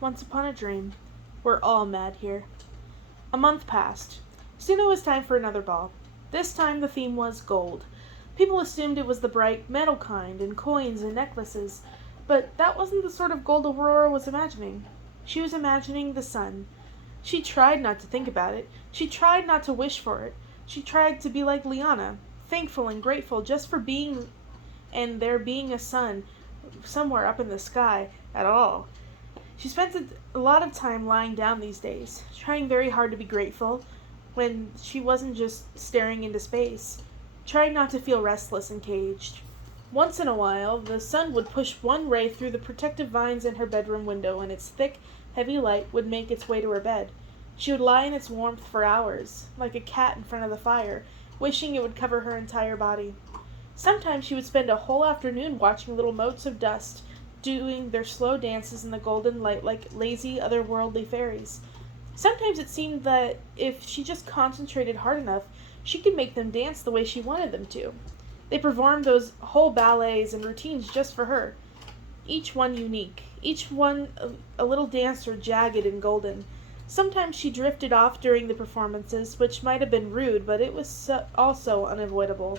Once upon a dream. We're all mad here. A month passed. Soon it was time for another ball. This time the theme was gold. People assumed it was the bright metal kind, and coins and necklaces, but that wasn't the sort of gold Aurora was imagining. She was imagining the sun. She tried not to think about it. She tried not to wish for it. She tried to be like Liana, thankful and grateful just for being and there being a sun somewhere up in the sky at all. She spent a lot of time lying down these days, trying very hard to be grateful when she wasn't just staring into space, trying not to feel restless and caged. Once in a while, the sun would push one ray through the protective vines in her bedroom window, and its thick, heavy light would make its way to her bed. She would lie in its warmth for hours, like a cat in front of the fire, wishing it would cover her entire body. Sometimes she would spend a whole afternoon watching little motes of dust doing their slow dances in the golden light like lazy, otherworldly fairies. Sometimes it seemed that if she just concentrated hard enough, she could make them dance the way she wanted them to. They performed those whole ballets and routines just for her, each one unique, each one a little dancer jagged and golden. Sometimes she drifted off during the performances, which might have been rude, but it was also unavoidable.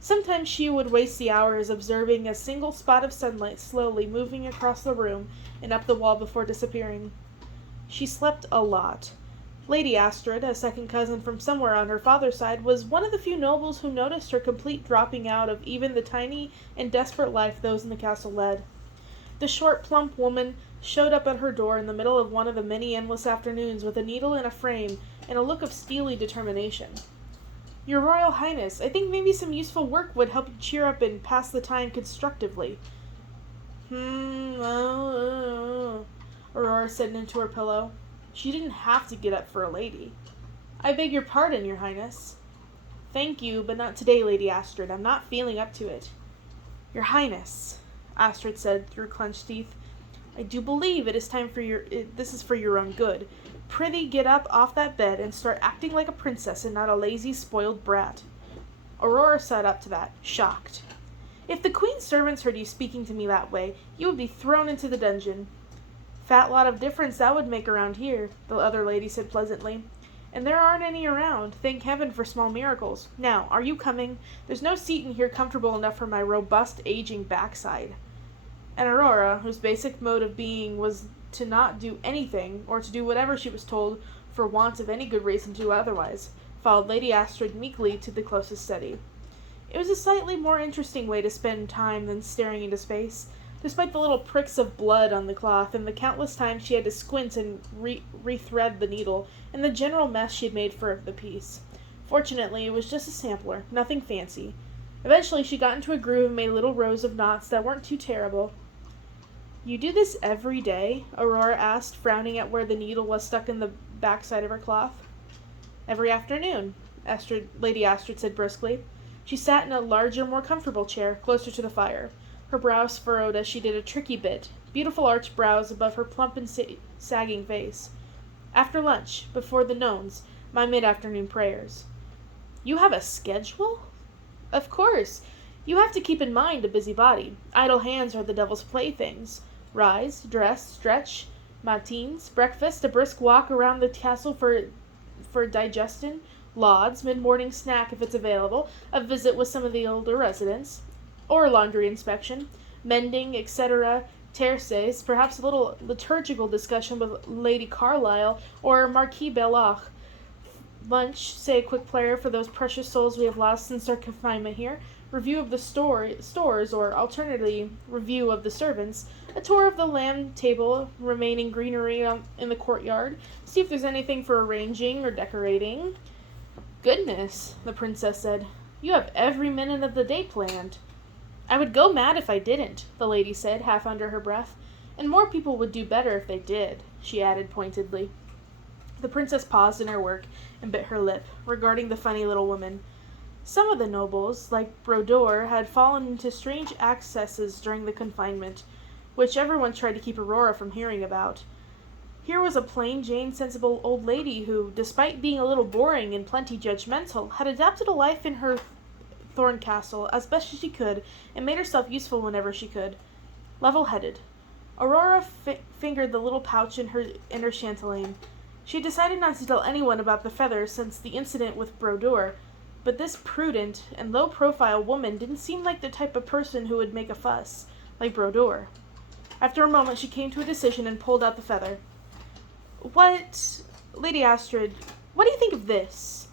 Sometimes she would waste the hours observing a single spot of sunlight slowly moving across the room and up the wall before disappearing. She slept a lot. Lady Astrid, a second cousin from somewhere on her father's side, was one of the few nobles who noticed her complete dropping out of even the tiny and desperate life those in the castle led. The short, plump woman showed up at her door in the middle of one of the many endless afternoons with a needle in a frame and a look of steely determination. "Your Royal Highness, I think maybe some useful work would help you cheer up and pass the time constructively." Aurora said into her pillow. She didn't have to get up for a lady. "I beg your pardon, your Highness." "Thank you, but not today, Lady Astrid. I'm not feeling up to it." "Your Highness," Astrid said through clenched teeth, "I do believe it is time for this is for your own good. Prithee get up off that bed and start acting like a princess and not a lazy, spoiled brat." Aurora sat up to that, shocked. "If the Queen's servants heard you speaking to me that way, you would be thrown into the dungeon." "Fat lot of difference that would make around here," the other lady said pleasantly. "And there aren't any around. Thank heaven for small miracles. Now, are you coming? There's no seat in here comfortable enough for my robust, aging backside." And Aurora, whose basic mode of being was to not do anything, or to do whatever she was told for want of any good reason to do otherwise, followed Lady Astrid meekly to the closest study. It was a slightly more interesting way to spend time than staring into space, despite the little pricks of blood on the cloth and the countless times she had to squint and rethread the needle, and the general mess she had made for the piece. Fortunately, it was just a sampler, nothing fancy. Eventually she got into a groove and made little rows of knots that weren't too terrible. "You do this every day?" Aurora asked, frowning at where the needle was stuck in the backside of her cloth. "Every afternoon," Lady Astrid said briskly. She sat in a larger, more comfortable chair, closer to the fire. Her brows furrowed as she did a tricky bit, beautiful arched brows above her plump and sagging face. "After lunch, before the nones, my mid-afternoon prayers." "You have a schedule?" "Of course. You have to keep in mind a busy body. Idle hands are the devil's playthings. Rise, dress, stretch, matins, breakfast, a brisk walk around the castle for digestion, lauds, mid-morning snack if it's available, a visit with some of the older residents, or laundry inspection, mending, etc., terces, perhaps a little liturgical discussion with Lady Carlisle or Marquis Belloc. Lunch, say a quick prayer for those precious souls we have lost since our confinement here, review of the stores, or alternatively, review of the servants, a tour of the lamb table, remaining greenery in the courtyard, see if there's anything for arranging or decorating." "Goodness," the princess said, "you have every minute of the day planned." "I would go mad if I didn't," the lady said, half under her breath. "And more people would do better if they did," she added pointedly. The princess paused in her work and bit her lip, regarding the funny little woman. Some of the nobles, like Brodeur, had fallen into strange excesses during the confinement, which everyone tried to keep Aurora from hearing about. Here was a plain Jane sensible old lady who, despite being a little boring and plenty judgmental, had adapted a life in her Thorncastle as best as she could, and made herself useful whenever she could. Level-headed. Aurora fingered the little pouch in her chatelaine. She had decided not to tell anyone about the feather since the incident with Brodeur, but this prudent and low-profile woman didn't seem like the type of person who would make a fuss, like Brodeur. After a moment, she came to a decision and pulled out the feather. Lady Astrid, what do you think of this?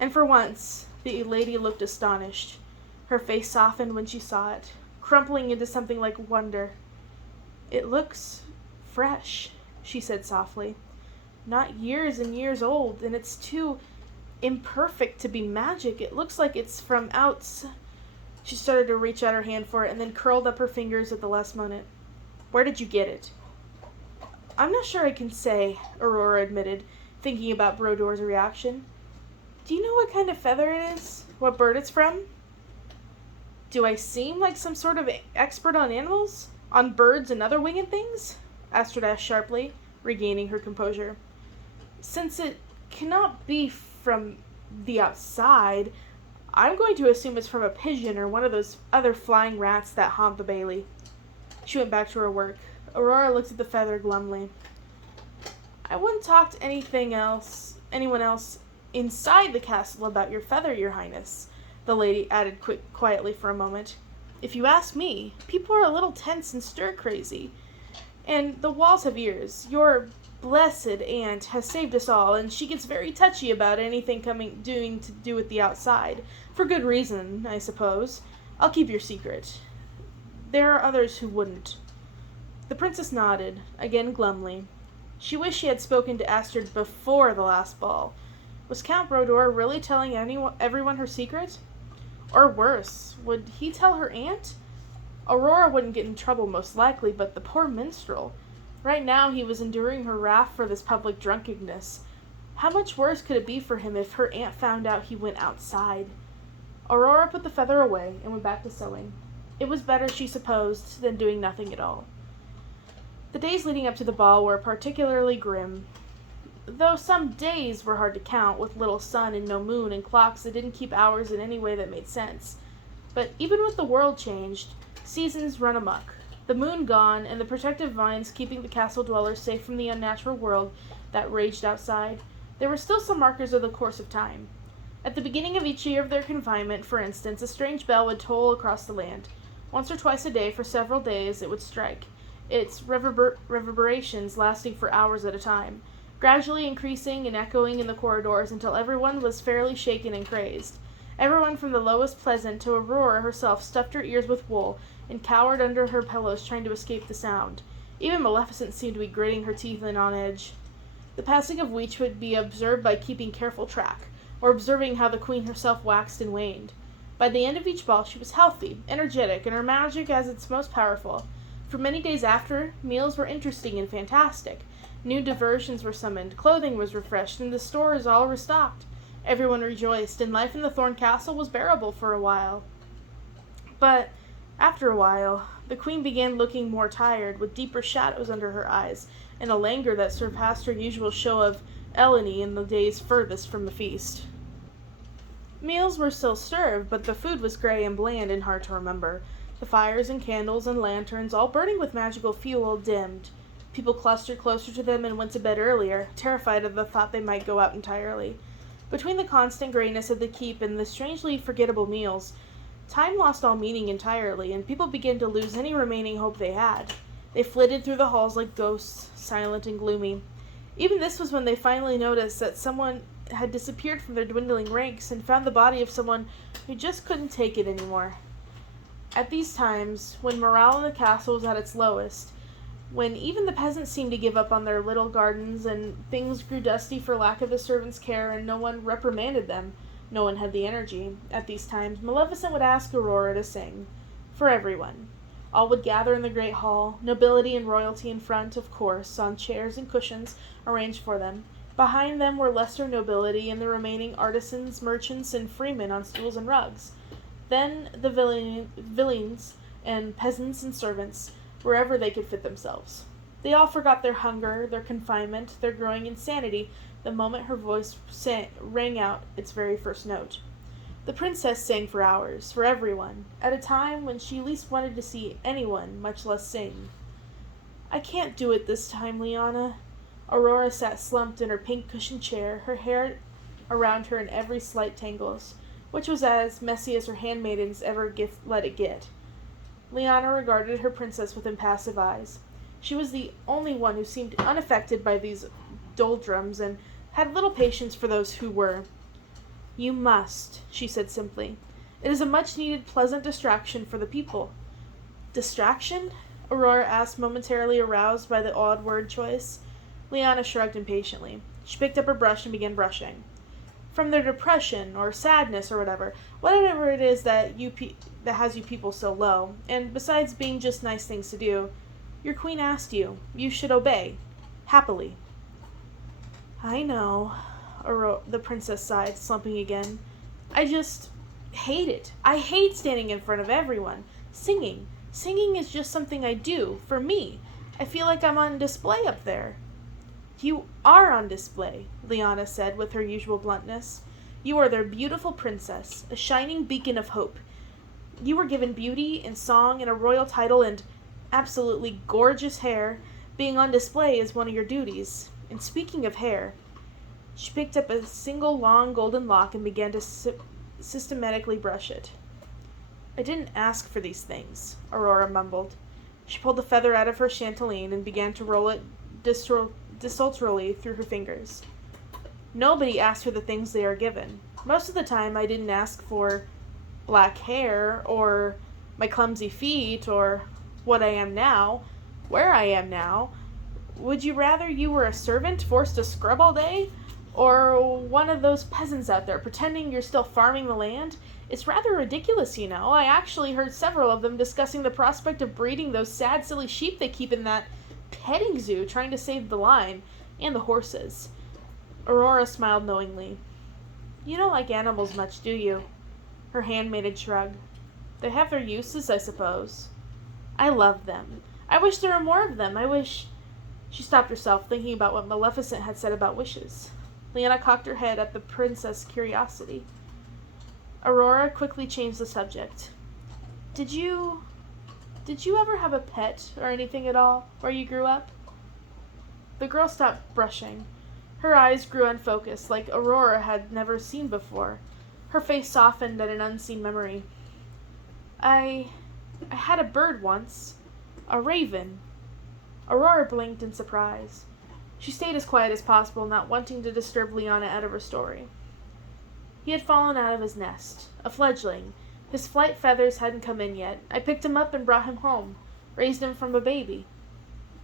And for once, the lady looked astonished. Her face softened when she saw it, crumpling into something like wonder. It looks fresh, she said softly. Not years and years old, and it's too imperfect to be magic. It looks like it's from outside. She started to reach out her hand for it and then curled up her fingers at the last moment. Where did you get it? I'm not sure I can say, Aurora admitted, thinking about Brodeur's reaction. Do you know what kind of feather it is? What bird it's from? Do I seem like some sort of expert on animals? On birds and other winged things? Astrid asked sharply, regaining her composure. Since it cannot be from the outside, I'm going to assume it's from a pigeon or one of those other flying rats that haunt the Bailey. She went back to her work. Aurora looked at the feather glumly. I wouldn't talk to anyone else inside the castle about your feather, Your Highness, the lady added quietly for a moment. If you ask me, people are a little tense and stir-crazy. And the walls have ears. Your blessed aunt has saved us all, and she gets very touchy about anything doing to do with the outside. For good reason, I suppose. I'll keep your secret. There are others who wouldn't. The princess nodded, again glumly. She wished she had spoken to Astrid before the last ball. Was Count Brodeur really telling everyone her secret? Or worse, would he tell her aunt? Aurora wouldn't get in trouble most likely, but the poor minstrel. Right now he was enduring her wrath for this public drunkenness. How much worse could it be for him if her aunt found out he went outside? Aurora put the feather away and went back to sewing. It was better, she supposed, than doing nothing at all. The days leading up to the ball were particularly grim, though some days were hard to count, with little sun and no moon and clocks that didn't keep hours in any way that made sense. But even with the world changed, seasons run amok. The moon gone, and the protective vines keeping the castle dwellers safe from the unnatural world that raged outside, there were still some markers of the course of time. At the beginning of each year of their confinement, for instance, a strange bell would toll across the land. Once or twice a day, for several days, it would strike, its reverberations lasting for hours at a time, gradually increasing and echoing in the corridors until everyone was fairly shaken and crazed. Everyone from the lowest pleasant to Aurora herself stuffed her ears with wool and cowered under her pillows trying to escape the sound. Even Maleficent seemed to be gritting her teeth and on edge. The passing of weeks would be observed by keeping careful track, or observing how the queen herself waxed and waned. By the end of each ball she was healthy, energetic, and her magic at its most powerful. For many days after, meals were interesting and fantastic. New diversions were summoned, clothing was refreshed, and the stores all restocked. Everyone rejoiced, and life in the Thorn Castle was bearable for a while. But, after a while, the queen began looking more tired, with deeper shadows under her eyes, and a languor that surpassed her usual show of Eleni in the days furthest from the feast. Meals were still served, but the food was gray and bland and hard to remember. The fires and candles and lanterns, all burning with magical fuel, dimmed. People clustered closer to them and went to bed earlier, terrified of the thought they might go out entirely. Between the constant grayness of the keep and the strangely forgettable meals, time lost all meaning entirely, and people began to lose any remaining hope they had. They flitted through the halls like ghosts, silent and gloomy. Even this was when they finally noticed that someone had disappeared from their dwindling ranks and found the body of someone who just couldn't take it anymore. At these times, when morale in the castle was at its lowest, when even the peasants seemed to give up on their little gardens and things grew dusty for lack of a servant's care and no one reprimanded them, no one had the energy. At these times, Maleficent would ask Aurora to sing. For everyone. All would gather in the great hall, nobility and royalty in front, of course, on chairs and cushions arranged for them. Behind them were lesser nobility and the remaining artisans, merchants, and freemen on stools and rugs. Then the villeins and peasants and servants, wherever they could fit themselves. They all forgot their hunger, their confinement, their growing insanity, the moment her voice rang out its very first note. The princess sang for hours, for everyone, at a time when she least wanted to see anyone, much less sing. I can't do it this time, Liana. Aurora sat slumped in her pink cushioned chair, her hair around her in every slight tangles, which was as messy as her handmaidens ever let it get. Liana regarded her princess with impassive eyes. She was the only one who seemed unaffected by these doldrums and had little patience for those who were. You must, she said simply. It is a much-needed pleasant distraction for the people. Distraction? Aurora asked, momentarily aroused by the odd word choice. Liana shrugged impatiently. She picked up her brush and began brushing. From their depression, or sadness, or whatever it is that has you people so low, and besides being just nice things to do, your queen asked you. You should obey. Happily. I know, the princess sighed, slumping again. I just hate it. I hate standing in front of everyone. Singing. Singing is just something I do, for me. I feel like I'm on display up there. You are on display, Liana said with her usual bluntness. You are their beautiful princess, a shining beacon of hope. You were given beauty and song and a royal title and absolutely gorgeous hair. Being on display is one of your duties. And speaking of hair, she picked up a single long golden lock and began to systematically brush it. I didn't ask for these things, Aurora mumbled. She pulled the feather out of her chatelaine and began to roll it desultorily through her fingers. Nobody asks for the things they are given. Most of the time I didn't ask for black hair, or my clumsy feet, or what I am now, where I am now. Would you rather you were a servant forced to scrub all day? Or one of those peasants out there pretending you're still farming the land? It's rather ridiculous, you know. I actually heard several of them discussing the prospect of breeding those sad, silly sheep they keep in that petting zoo, trying to save the line, and the horses. Aurora smiled knowingly. You don't like animals much, do you? Her handmaiden shrugged. They have their uses, I suppose. I love them. I wish there were more of them. I wish... She stopped herself, thinking about what Maleficent had said about wishes. Liana cocked her head at the princess' curiosity. Aurora quickly changed the subject. Did you ever have a pet or anything at all where you grew up? The girl stopped brushing. Her eyes grew unfocused, like Aurora had never seen before. Her face softened at an unseen memory. I had a bird once. A raven. Aurora blinked in surprise. She stayed as quiet as possible, not wanting to disturb Liana out of her story. He had fallen out of his nest, a fledgling. His flight feathers hadn't come in yet. I picked him up and brought him home, raised him from a baby.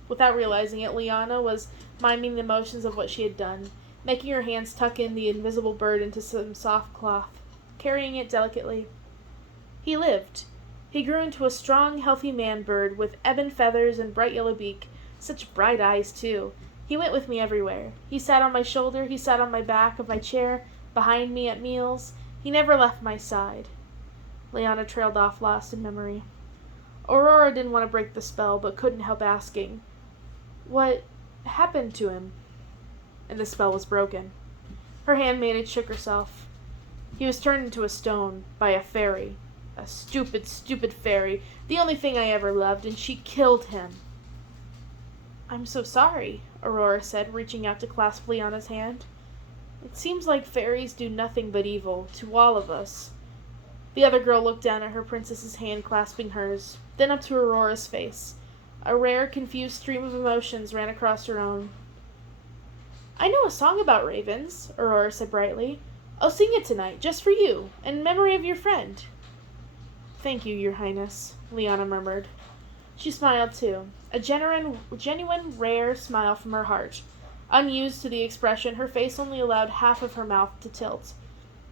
Without realizing it, Liana was miming the motions of what she had done, making her hands tuck in the invisible bird into some soft cloth, carrying it delicately. He lived. He grew into a strong, healthy man-bird with ebon feathers and bright yellow beak. Such bright eyes, too. He went with me everywhere. He sat on my shoulder, he sat on my back of my chair, behind me at meals. He never left my side. Liana trailed off, lost in memory. Aurora didn't want to break the spell, but couldn't help asking, what happened to him? And the spell was broken. Her handmaiden shook herself. He was turned into a stone by a fairy. A stupid, stupid fairy. The only thing I ever loved, and she killed him. I'm so sorry, Aurora said, reaching out to clasp Liana's hand. It seems like fairies do nothing but evil, to all of us. The other girl looked down at her princess's hand clasping hers, then up to Aurora's face. A rare, confused stream of emotions ran across her own. I know a song about ravens, Aurora said brightly. I'll sing it tonight, just for you, in memory of your friend. Thank you, Your Highness, Liana murmured. She smiled too, a genuine, rare smile from her heart. Unused to the expression, her face only allowed half of her mouth to tilt.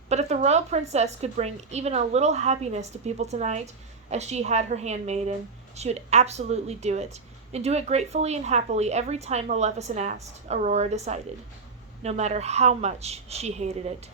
But if the royal princess could bring even a little happiness to people tonight, as she had her handmaiden, she would absolutely do it, and do it gratefully and happily every time Maleficent asked, Aurora decided, no matter how much she hated it.